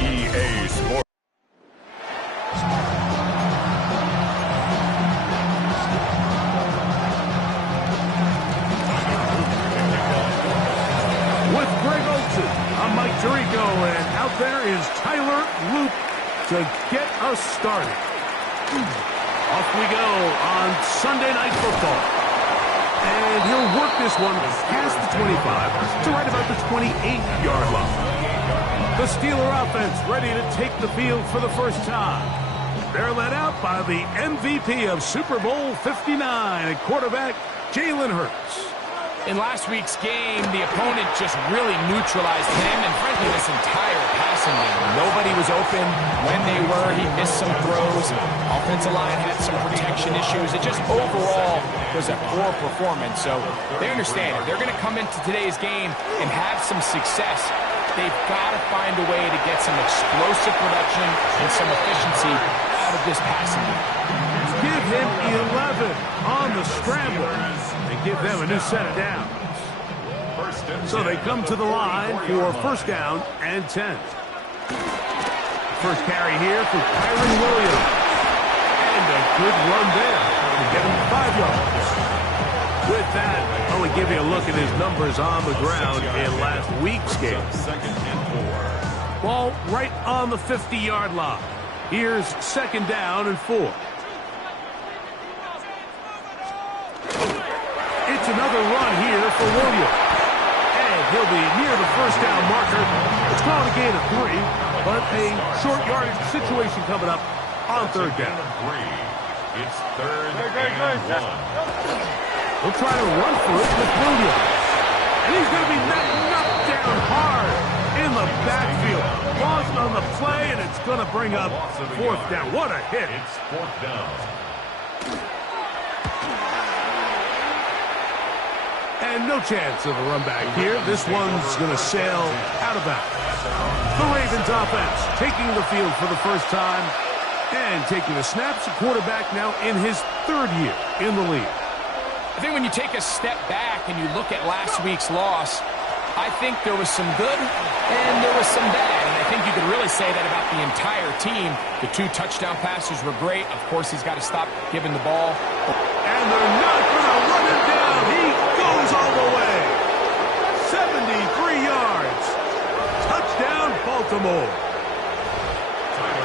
EA Sports. With Greg Olsen, I'm Mike Tirico, and out there is Tyler Loop to get us started. Off we go on Sunday Night Football. And he'll work this one past the 25 to right about the 28-yard line. The Steeler offense ready to take the field for the first time. They're led out by the MVP of Super Bowl 59 at quarterback Jalen Hurts. In last week's game, the opponent just really neutralized him and, frankly, this entire passing game. Nobody was open. When they were, he missed some throws. Offensive line had some protection issues. It just overall was a poor performance. So they understand it. They're going to come into today's game and have some success. They've got to find a way to get some explosive production and some efficiency out of this passing game. Give him 11 on the scramble and give them a new set of downs. So they come to the line for first down and 10. First carry here for Kyren Williams. And a good run there to get him 5 yards. With that, I'll only give you a look at his numbers on the ground in last week's game. Ball right on the 50-yard line. Here's second down and 4. It's another run here for Williams. And he'll be near the first down marker. It's called a gain of 3, but a short yardage situation coming up on third down. It's third and 1. We'll try to run for it with Williams. And he's going to be knocked down hard in the backfield. Lost on the play, and it's going to bring up fourth down. What a hit. It's fourth down. And no chance of a run back here. This one's going to sail out of bounds. The Ravens offense taking the field for the first time and taking the snaps. A quarterback now in his 3rd year in the league. I think when you take a step back and you look at last week's loss, I think there was some good and there was some bad. And I think you could really say that about the entire team. The 2 touchdown passes were great. Of course, he's got to stop giving the ball. And they're not going to run him down. He goes all the way. 73 yards. Touchdown, Baltimore.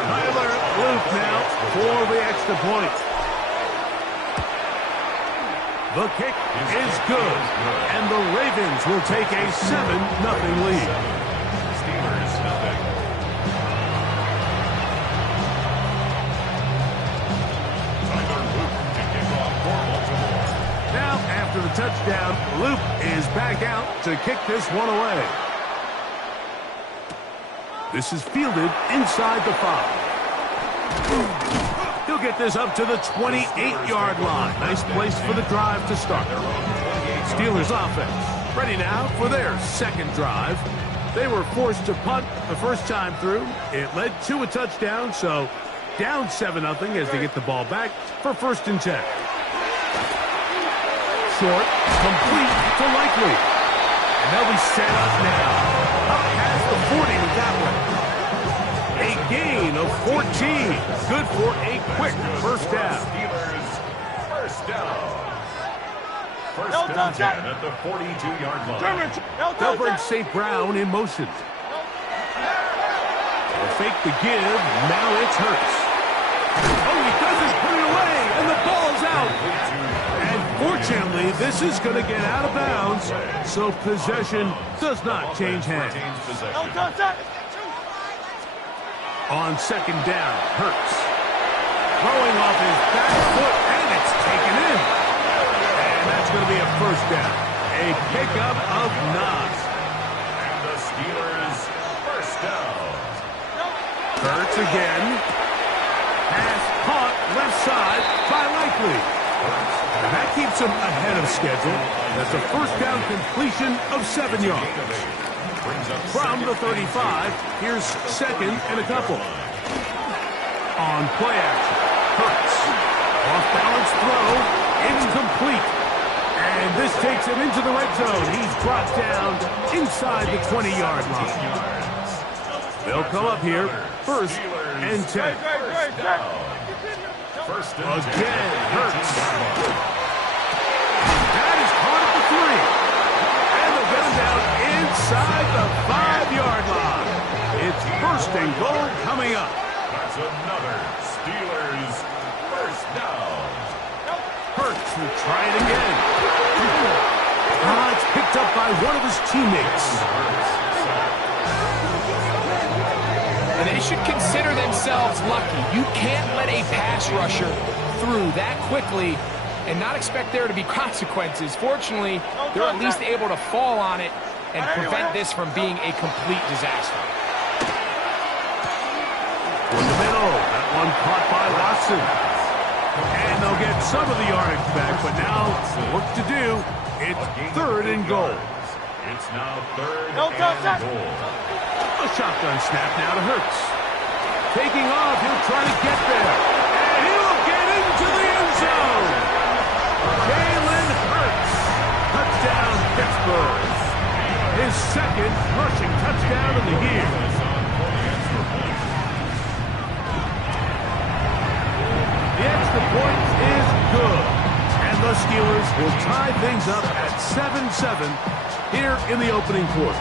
Tyler Loop now for the extra point. The kick is good, and the Ravens will take a 7-0 lead. Steelers 0. Tyler Loop to kick off for Baltimore. Now, after the touchdown, Loop is back out to kick this one away. This is fielded inside the 5. He'll get this up to the 28-yard line. Nice place for the drive to start. Steelers offense ready now for their second drive. They were forced to punt the first time through. It led to a touchdown, so down 7-0 as they get the ball back for first and 10. Short, complete to Likely. And they'll be set up now. Up past the 40 with that one. A gain of 14. Good for a quick first down. Steelers first down. First and 10 at the 42-yard line. They'll bring St. Brown in motion. They'll fake the give. Now it's Hurts. Oh, he doesn't put it away, and the ball's out. And fortunately, this is going to get out of bounds, so possession does not change hands. On second down, Hurts. Throwing off his back foot, and it's taken in. And that's going to be a first down. A pickup of 9. And the Steelers first down. Hurts again. Pass caught left side by Likely. And that keeps him ahead of schedule. That's a first down completion of 7 yards. From the 35, here's second and a couple. on play action. Hurts. Off-balance throw. Incomplete. And this takes him into the red zone. He's brought down inside the 20-yard line. They'll come up here. First and 10. Again, Hurts. That is caught at the 3. And they'll get him down inside the 5-yard line. It's first and goal coming up. That's another Steelers first down. Hurts will try it again. It's picked up by one of his teammates. And they should consider themselves lucky. You can't let a pass rusher through that quickly and not expect there to be consequences. Fortunately, they're at least able to fall on it and prevent this from being a complete disaster. In the middle, that one caught by Watson. And they'll get some of the yardage back, but now work to do. It's third and goal. It's now third and goal. A shotgun snap now to Hurts. Taking off, he'll try to get there. And he'll get into the end zone. Jalen Hurts. Touchdown, Pittsburgh. His second rushing touchdown of the year. The extra point is good. And the Steelers will tie things up at 7-7 here in the opening quarter.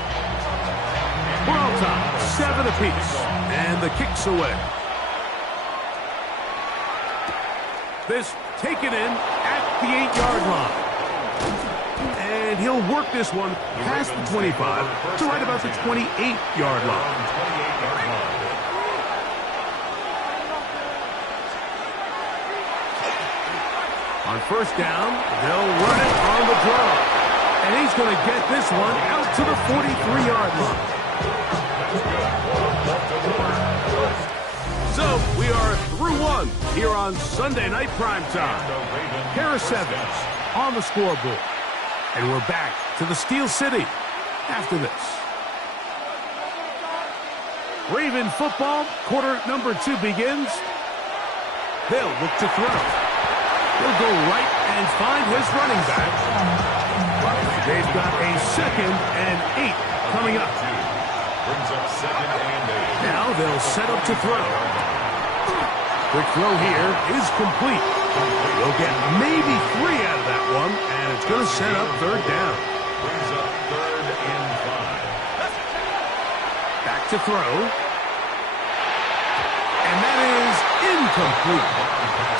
We're all tied, 7 apiece, and the kick's away. This taken in at the 8-yard line. And he'll work this one past the 25 to right about the 28-yard line. On first down, they'll run it on the draw. And he's going to get this one out to the 43-yard line. So, we are through one here on Sunday Night Primetime. Harris Evans on the scoreboard. And we're back to the Steel City after this. Raven football, quarter number 2 begins. They'll look to throw. He'll go right and find his running back. They've got a 2nd and 8 coming up. Brings up 2nd and 8. Now they'll set up to throw. Quick throw here is complete. They'll get maybe 3 out of that one, and it's going to set up third down. Brings up 3rd and 5. Back to throw. And that is incomplete.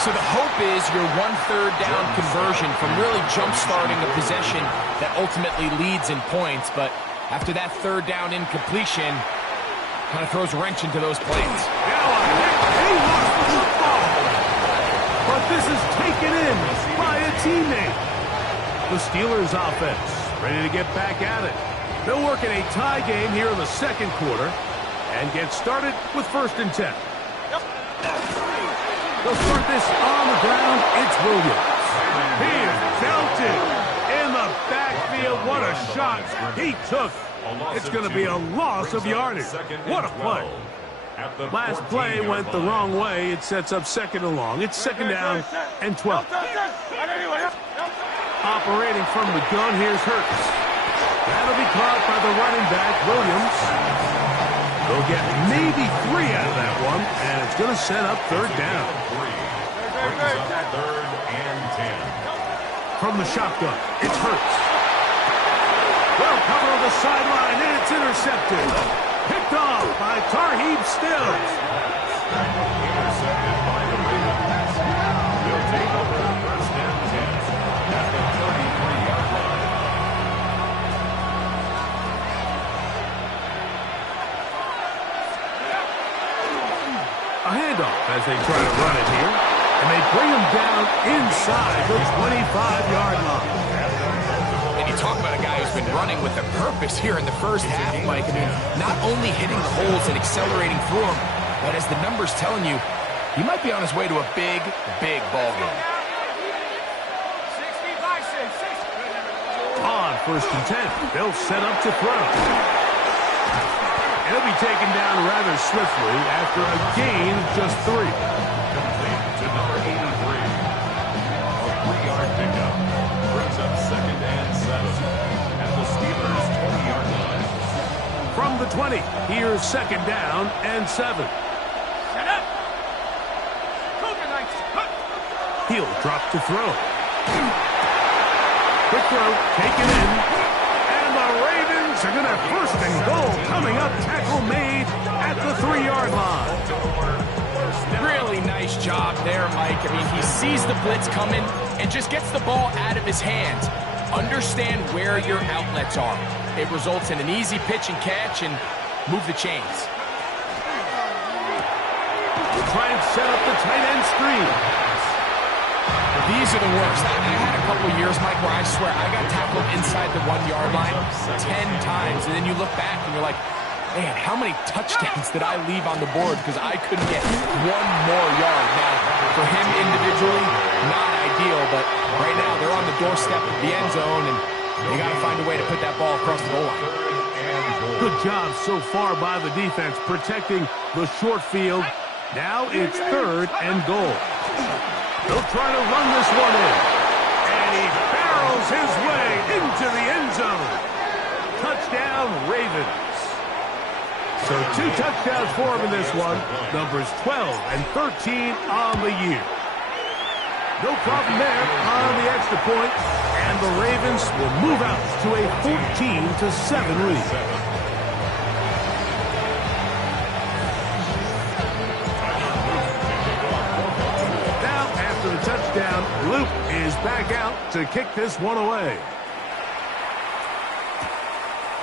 So the hope is your 1/3 down conversion from really jump-starting a possession that ultimately leads in points. But after that 3rd down incompletion, kind of throws a wrench into those plans. He lost the football. But this is taken in by a teammate. The Steelers offense ready to get back at it. They'll work in a tie game here in the second quarter and get started with 1st and 10. They'll start this on the ground. It's Williams. He is belted in the backfield. What a shot he took. It's going to be a loss of yardage. What a play. Last play went the wrong way. It sets up 2nd and long. It's 2nd down and 12. Operating from the gun, here's Hurts. That'll be caught by the running back, Williams. They'll get maybe 3 out of that one, and it's going to set up 3rd down. Brings up 3rd and 10. From the shotgun, it's Hurts. Well, cover of the sideline, and it's intercepted. Picked off by Tarheeb Stills. Intercepted by the Ravens. They'll take over 1st and 10 at the 33-yard line. A handoff as they try to run it here. And they bring him down inside the 25-yard line. And you talk about a guy who's been running with a purpose here in the first half, Mike. I mean, not only hitting the holes and accelerating through them, but as the numbers telling you, he might be on his way to a big, big ball game. On 1st and 10, they'll set up to throw. He'll be taken down rather swiftly after a gain of just 3. Complete to number 83. A 3-yard pickup brings up 2nd and 7 at the Steelers' 20-yard line. From the 20, here's 2nd down and 7. Shut up! He'll drop to throw. Quick throw, taken in. And the Ravens are going to have 1st and goal coming up. Tackle made at the 3-yard line. Really nice job there, Mike. I mean, he sees the blitz coming and just gets the ball out of his hands. Understand where your outlets are. It results in an easy pitch and catch and move the chains. Try and set up the tight end screen. These are the worst. I had a couple years, Mike, where I swear I got tackled inside the 1-yard line 10 times, and then you look back and you're like, man, how many touchdowns did I leave on the board because I couldn't get 1 more yard? Now, for him individually, not ideal, but right now they're on the doorstep of the end zone, and they got to find a way to put that ball across the goal line. Good job so far by the defense protecting the short field. Now it's 3rd and goal. They'll try to run this one in. And he barrels his way into the end zone. Touchdown, Ravens. So 2 touchdowns for him in this one. Numbers 12 and 13 on the year. No problem there on the extra point. And the Ravens will move out to a 14-7 lead. Touchdown. Luke is back out to kick this one away.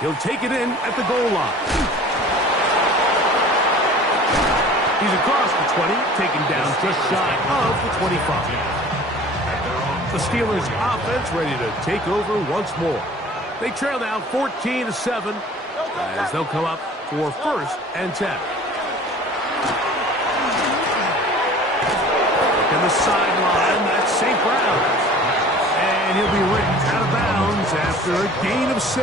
He'll take it in at the goal line. He's across the 20, taken down just shy of the 25. The Steelers offense ready to take over once more. They trail now 14-7 as they'll come up for 1st and 10. In the sideline, that's St. Brown. And he'll be written out of bounds after a gain of 6.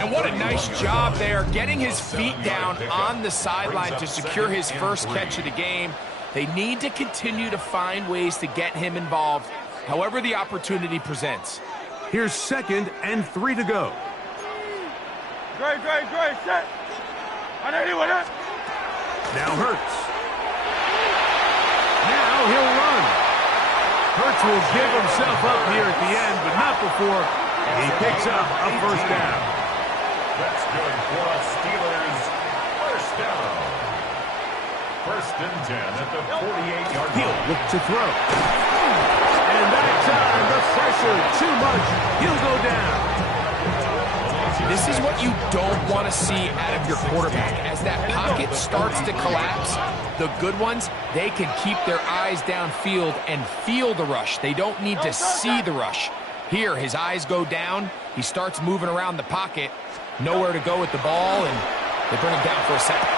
And what a nice job there, getting his feet down on the sideline to secure his 1st catch of the game. They need to continue to find ways to get him involved, however the opportunity presents. Here's 2nd and 3 to go. Great, set. Now Hurts. Now he'll run. Hurts will give himself up here at the end, but not before he picks up a 1st down. That's good for a Steelers 1st down. 1st and 10 at the 48-yard line. He'll look to throw. And that time, the pressure too much. He'll go down. This is what you don't want to see out of your quarterback. As that pocket starts to collapse, the good ones, they can keep their eyes downfield and feel the rush. They don't need to see the rush. Here, his eyes go down. He starts moving around the pocket. Nowhere to go with the ball, and they bring him down for a second.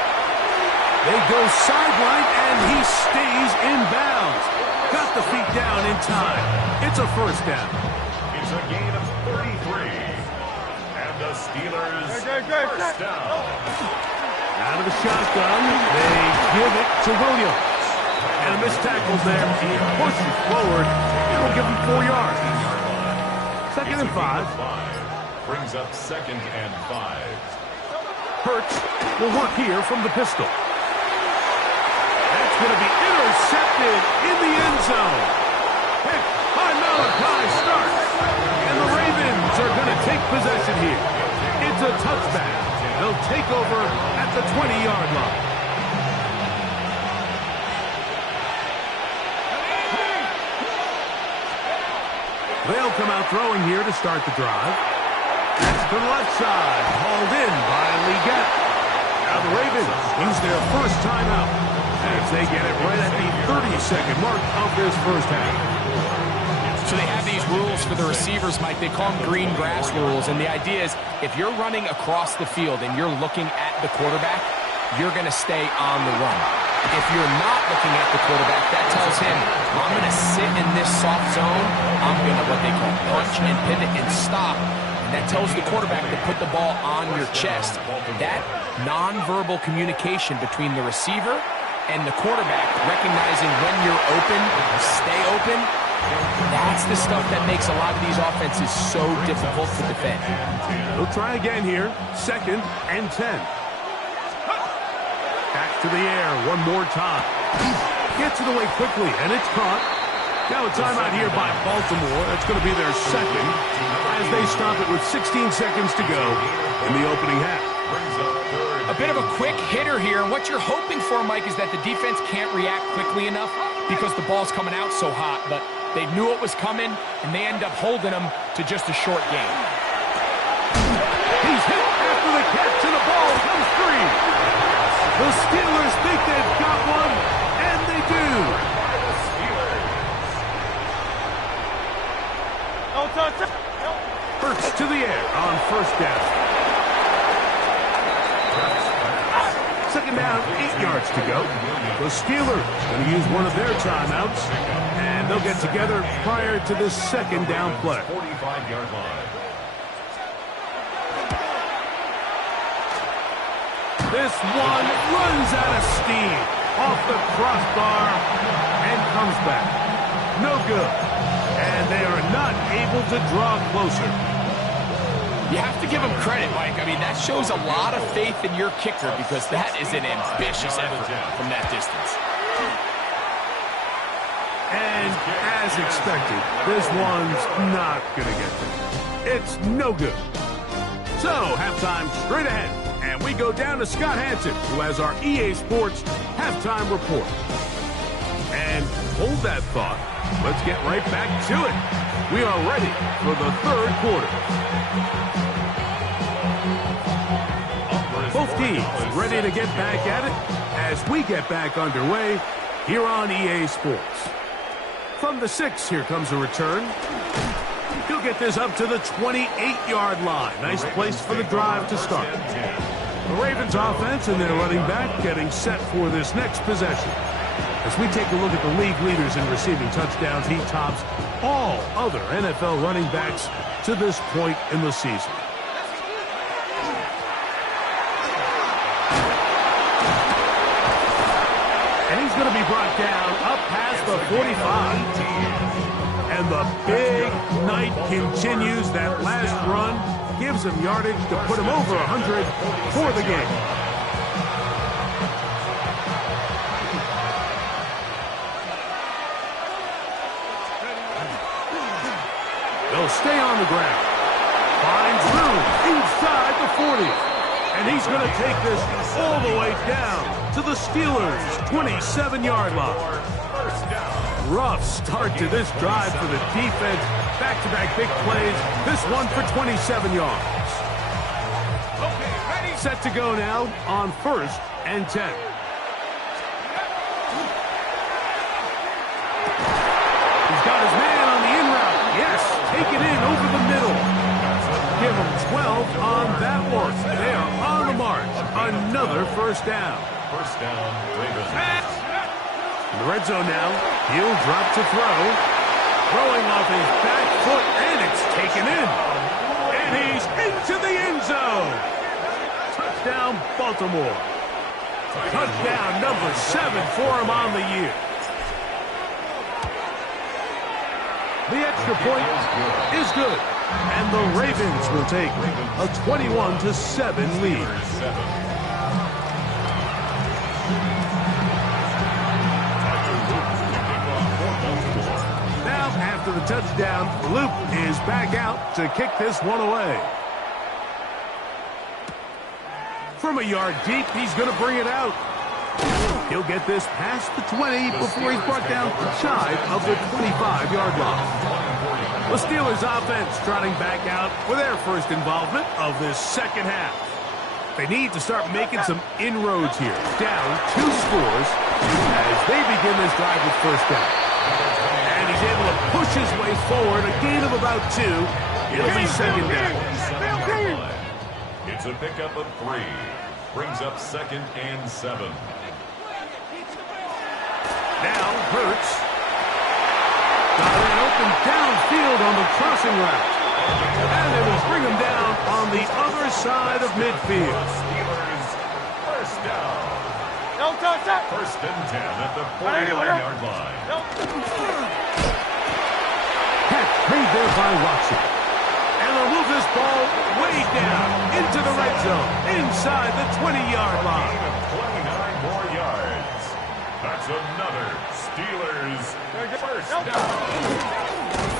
They go sideline, and he stays in bounds. Got the feet down in time. It's a 1st down. It's a gain of 33. And the Steelers 1st down. Out of the shotgun, they give it to Williams. And a missed tackle there. He pushes forward. It'll give him 4 yards. 2nd and 5. Brings up 2nd and 5. Hurts will work here from the pistol. That's going to be intercepted in the end zone. Pick by Malachi Starks. And the Ravens are going to take possession here. It's a touchback. They'll take over at the 20-yard line. They'll come out throwing here to start the drive. That's to the left side, hauled in by Leggett. Now the Ravens use their 1st timeout as they get it right at the 30-second mark of this 1st half. So they have these rules for the receivers, Mike. They call them green grass rules, and the idea is if you're running across the field and you're looking at the quarterback, you're going to stay on the run. If you're not looking at the quarterback, that tells him, I'm going to sit in this soft zone. I'm going to what they call punch and pivot and stop. And that tells the quarterback to put the ball on your chest. That nonverbal communication between the receiver and the quarterback, recognizing when you're open, stay open, that's the stuff that makes a lot of these offenses so difficult to defend. They'll try again here. 2nd and 10. Back to the air one more time. Gets it away quickly, and it's caught. Now a timeout here by Baltimore. That's going to be their second as they stop it with 16 seconds to go in the opening half. A bit of a quick hitter here, and what you're hoping for, Mike, is that the defense can't react quickly enough because the ball's coming out so hot, but they knew it was coming, and they end up holding them to just a short game. He's hit after the catch, and the ball comes free. The Steelers think they've got one, and they do. Hurts to the air on 1st down. 2nd down, 8 yards to go. The Steelers going to use one of their timeouts, and they'll get together prior to this 2nd down play. 45-yard line. This one runs out of steam off the crossbar and comes back. No good. And they are not able to draw closer. You have to give him credit, Mike. I mean, that shows a lot of faith in your kicker because that is an ambitious effort from that distance. And as expected, this one's not going to get there. It's no good. So, halftime straight ahead. And we go down to Scott Hanson, who has our EA Sports halftime report. And hold that thought. Let's get right back to it. We are ready for the 3rd quarter. Both teams ready to get back at it as we get back underway here on EA Sports. From the 6, here comes a return. He'll get this up to the 28-yard line. Nice place for the drive to start. The Ravens offense and their running back getting set for this next possession. As we take a look at the league leaders in receiving touchdowns, he tops all other NFL running backs to this point in the season. And he's going to be brought down up past the 45. And the big night continues. That last run gives him yardage to put him over 100 for the game. They'll stay on the ground. Finds room inside the 40. And he's going to take this all the way down to the Steelers' 27-yard line. Rough start to this drive for the defense. Back-to-back big plays. This one for 27 yards. Set to go now on 1st and 10. He's got his man on the in route. Yes, take it in over the middle. Give him 12 on that one. They are on the march. Another 1st down. 1st down, Ravens. In the red zone now, he'll drop to throw. Throwing off his back foot, and it's taken in. And he's into the end zone. Touchdown, Baltimore. Touchdown number 7 for him on the year. The extra point is good. And the Ravens will take a 21-7 lead. After the touchdown, Luke is back out to kick this one away. From a yard deep, he's going to bring it out. He'll get this past the 20 before he's brought down shy of the 25-yard line. The Steelers offense trotting back out for their first involvement of this 2nd half. They need to start making some inroads here. Down 2 scores as they begin this drive with 1st down. And he's able to push his way forward, a gain of about 2. It'll be 2nd down. It's a pickup of 3. Brings up 2nd and 7. Now Hurts got an open downfield on the crossing route. And they will bring him down on the other side of midfield. Steelers first down. No touch that. First and 10 at the 49-yard line. No. Catch made there by Watson. And they'll move this ball way down into the red zone, inside the 20-yard line. Gain of 29 more yards. That's another Steelers first down.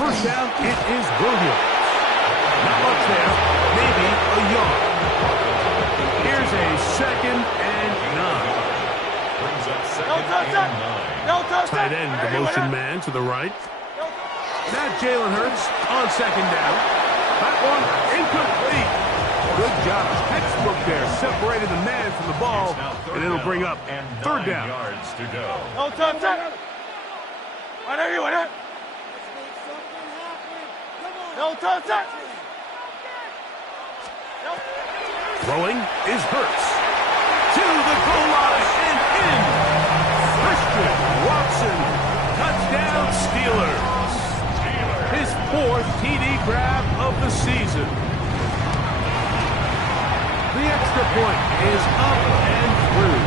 First down, it is Williams. Not much there, maybe a yard. Here's a 2nd and 9. Brings up No second touch that. and 9. No touch that. Tight end, the motion man to the right. Now Jalen Hurts on 2nd down. That one incomplete. Good job. Textbook there. Separated the man from the ball, and it'll bring up and 3rd 9 down. yards to go. No touch that. Right there, you with it. No touch that. No. Throwing is Hurts. To the goal line and in. Christian Watson. Touchdown Steelers. His 4th TD grab of the season. The extra point is up and through.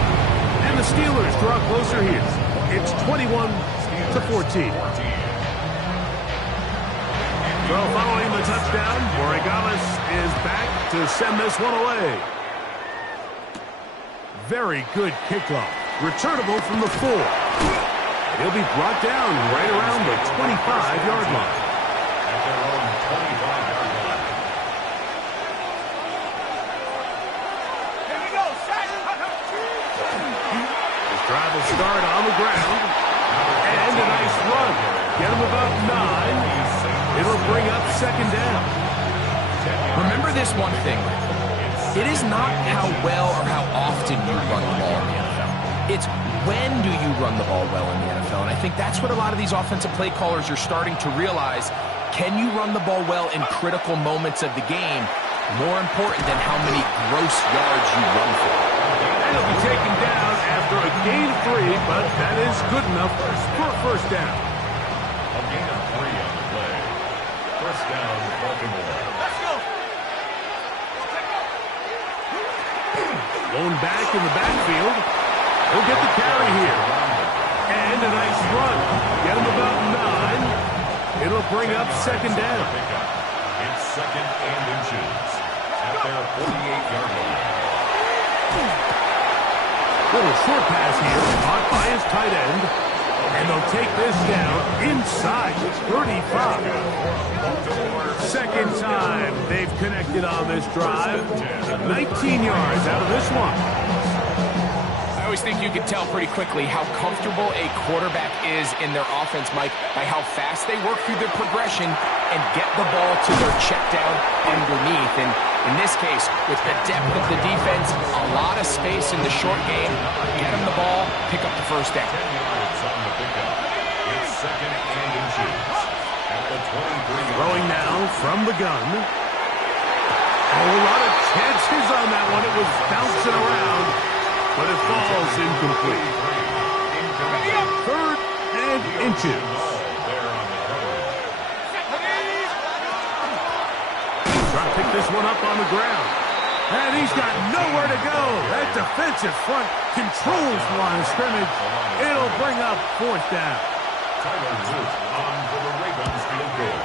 And the Steelers draw closer here. It's 21-14. So following the touchdown, Borregales is back to send this one away. Very good kickoff. Returnable from the 4. He'll be brought down right around the 25-yard line. At their own 25-yard line. Here we go. His drive will start on the ground. And a nice run. Get him about 9. It'll bring up 2nd down. Remember this one thing. It is not how well or how often you run the ball in the NFL. It's when do you run the ball well in the NFL. And I think that's what a lot of these offensive play callers are starting to realize. Can you run the ball well in critical moments of the game? More important than how many gross yards you run for. And he'll be taken down after a gain of 3, but that is good enough for a 1st down. A gain of 3 on the play. First down, Baltimore. Let's go. Going back in the backfield. He'll get the carry here. And a nice run. Get him about 9. It'll bring up 2nd down. It's 2nd and inches at their 48-yard line. Little short pass here, caught by his tight end. And they'll take this down inside 35. 2nd time they've connected on this drive. 19 yards out of this one. I always think you can tell pretty quickly how comfortable a quarterback is in their offense, Mike, by how fast they work through their progression and get the ball to their check down underneath. And in this case, with the depth of the defense, a lot of space in the short game, get them the ball, pick up the 1st down. 10 yards on the pickup. It's 2nd and inches at the 23-yard Throwing now from the gun. Oh, a lot of chances on that one. It was bouncing around, but it falls incomplete. 3rd and inches. Trying to pick this one up on the ground. And he's got nowhere to go. That defensive front controls the line of scrimmage. It'll bring up 4th down. Tyler Luke on for the Ravens field goal.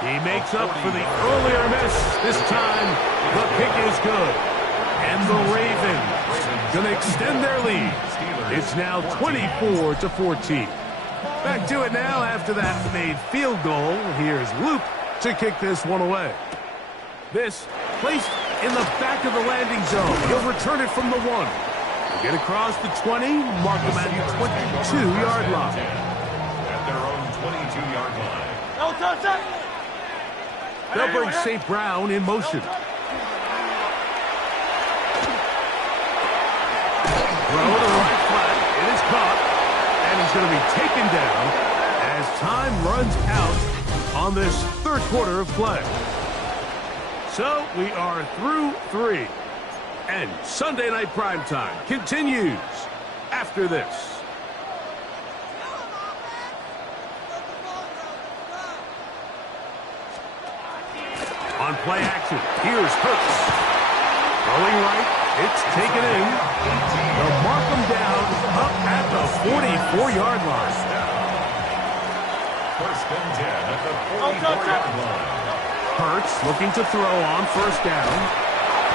He makes up for the earlier miss. This time, the pick is good. And the Ravens going to extend their lead. It's now 24-14. Back to it now after that made field goal. Here's Luke to kick this one away. This placed in the back of the landing zone. He'll return it from the 1. He'll get across the 20, mark him at the 22-yard line. At their own 22-yard line. No touch that. They'll bring St. Brown in motion. Throw to the right flat. It is caught. And he's going to be taken down as time runs out on this 3rd quarter of play. So we are through 3. And Sunday Night Primetime continues after this. on play action. Here's Hurts. Throwing right. It's taken in. They'll mark him down up at the 44-yard line. First and 10 at the 44-yard line. Hurts looking to throw on first down.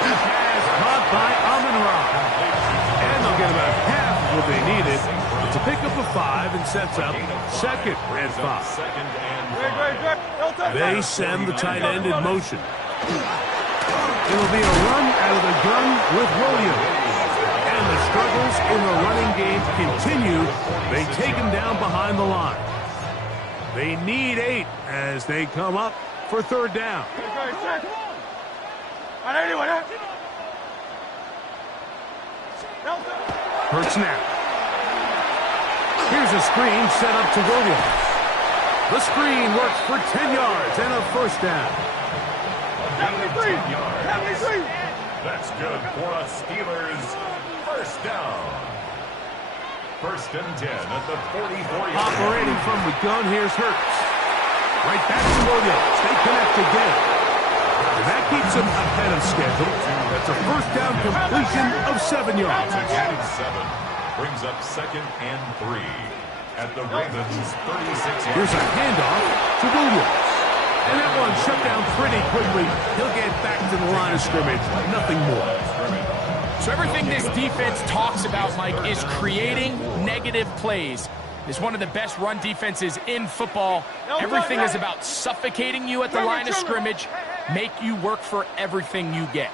The pass caught by Amon-Ra. And they'll get about half of what they needed. It's a pickup of 5 and sets up second and 5. They send the tight end in motion. It'll be a run out of the gun with Williams. And the struggles in the running game continue. They take him down behind the line. They need 8 as they come up for third down. Hurts now. Here's a screen set up to Williams. The screen works for 10 yards and a first down. That's good for a Steelers first down. First and 10 at the 44-yard line. Operating from the gun, here's Hurts. Right back to Williams. They connect again. And that keeps them ahead of schedule. That's a first down completion of 7 yards. 7 brings up second and 3 at the Ravens' 36-yard. Here's a handoff to Williams. And that one shut down pretty quickly. He'll get back to the line of scrimmage. Nothing more. So everything this defense talks about, Mike, is creating negative plays. It's one of the best run defenses in football. Everything is about suffocating you at the line of scrimmage, make you work for everything you get.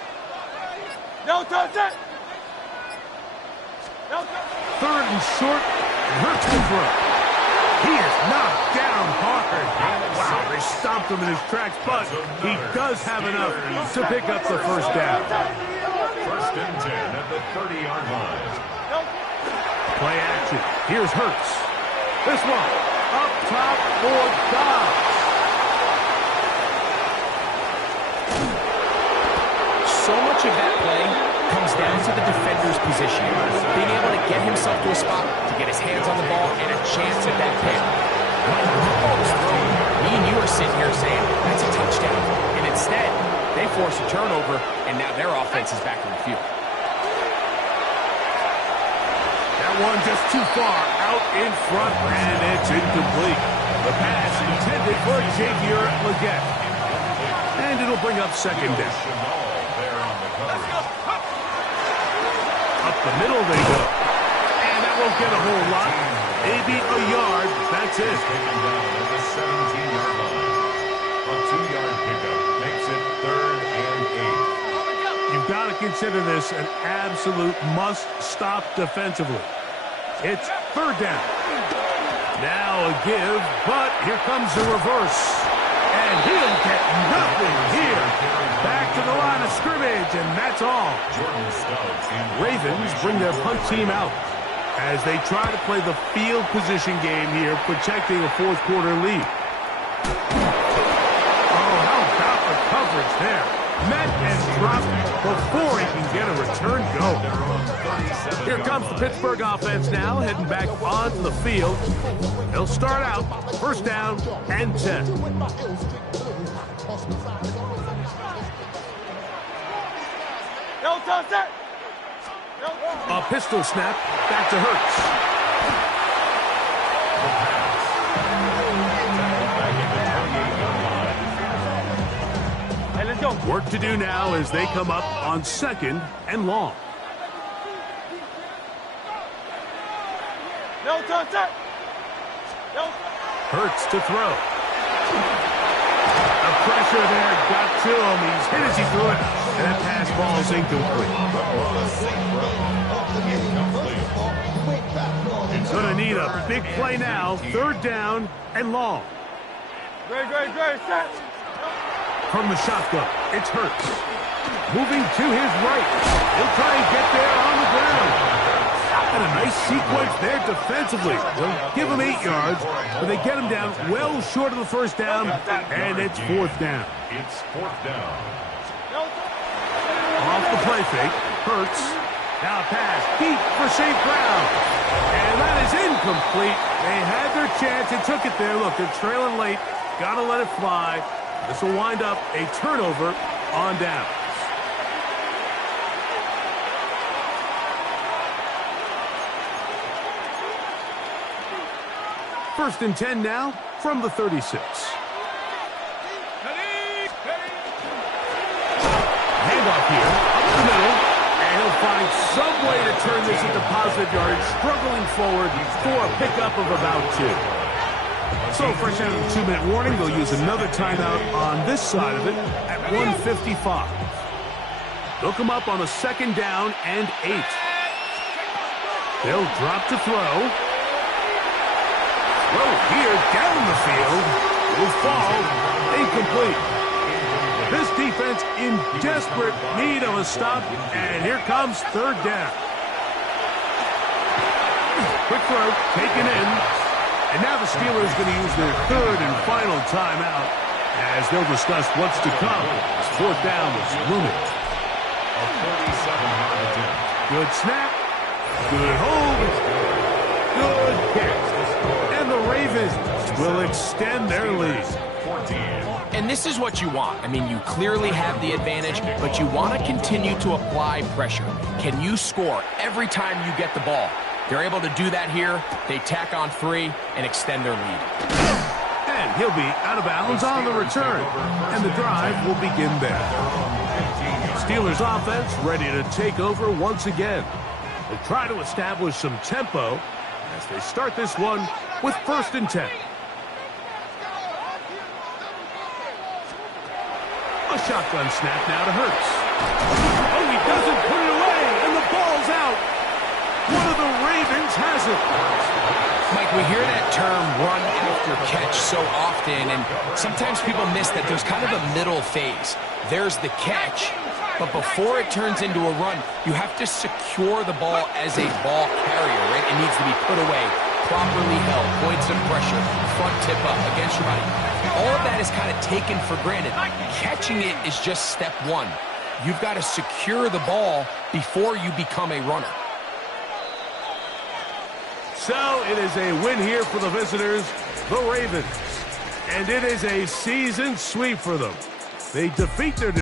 Third and short, and Hurts will throw. He is knocked down hard. Wow, they stopped him in his tracks, but he does have enough to pick up the first down. First and 10 at the 30-yard line. Play action. Here's Hurts. This one, up top for Dobbs. So much of that play comes down to the defender's position. Being able to get himself to a spot, to get his hands on the ball, and a chance at that pick. When the ball was thrown, me and you are sitting here saying, that's a touchdown. And instead, they force a turnover, and now their offense is back in the field. That one just too far out in front, and it's incomplete. The pass intended for Xavier Legette. And it'll bring up second down. Up the middle they go. And that won't get a whole lot. Maybe a yard. That's it. Taken down at the 17-yard line. A 2-yard pickup makes it third and 8. You've got to consider this an absolute must-stop defensively. It's third down. Now a give, but here comes the reverse. And he'll get nothing here. Back to the line of scrimmage, and that's all. Ravens bring their punt team out as they try to play the field position game here, protecting a fourth-quarter lead. Oh, how about the coverage there? Met and dropped before he can get a return go. Here comes the Pittsburgh offense now, heading back onto the field. They'll start out first down and 10. A pistol snap, back to Hurts. Hey, let's go. Work to do now as they come up on second and long. Hurts to throw. The pressure there got to him. He's hit as he threw it. And that pass ball is incomplete. It's going to need a big play now. Third down and long. Great, set. From the shotgun, it's Hurts. Moving to his right. He'll try and get there on the ground. And a nice sequence there defensively. They'll give him 8 yards, but they get him down well short of the first down, and it's fourth down. It's fourth down. Off the play fake, Hurts. Now a pass deep for St. Brown. And that is incomplete. They had their chance and took it there. Look, they're trailing late. Got to let it fly. This will wind up a turnover on downs. First and 10 now from the 36. Handoff here, up the middle, and he'll find some way to turn this into positive yardage, struggling forward for a pickup of about 2. So fresh out of the 2-minute warning, they'll use another timeout on this side of it at 1:55. They'll come up on a 2nd down and 8. They'll drop to throw. Throw here down the field will fall incomplete. This defense in desperate need of a stop, and here comes 3rd down. Quick throw, taken in, and now the Steelers going to use their 3rd and final timeout as they'll discuss what's to come as 4th down is looming. A 47-yard attempt. Good snap, good hold, good catch, and the Ravens will extend their lead. 14. And this is what you want. I mean, you clearly have the advantage, but you want to continue to apply pressure. Can you score every time you get the ball? They're able to do that here. They tack on 3 and extend their lead. And he'll be out of bounds on the return, and the drive will begin there. Steelers offense ready to take over once again. They try to establish some tempo as they start this one with 1st and 10. A shotgun snap now to Hurts. Oh, he doesn't put it away, and the ball's out. One of the Ravens has it. Mike, we hear that term run after catch so often, and sometimes people miss that there's kind of a middle phase. There's the catch, but before it turns into a run, you have to secure the ball as a ball carrier, right? It needs to be put away, properly held, points of pressure, front tip up against your body. All of that is kind of taken for granted. Catching it is just step 1. You've got to secure the ball before you become a runner. So it is a win here for the visitors, the Ravens. And it is a season sweep for them. They defeat their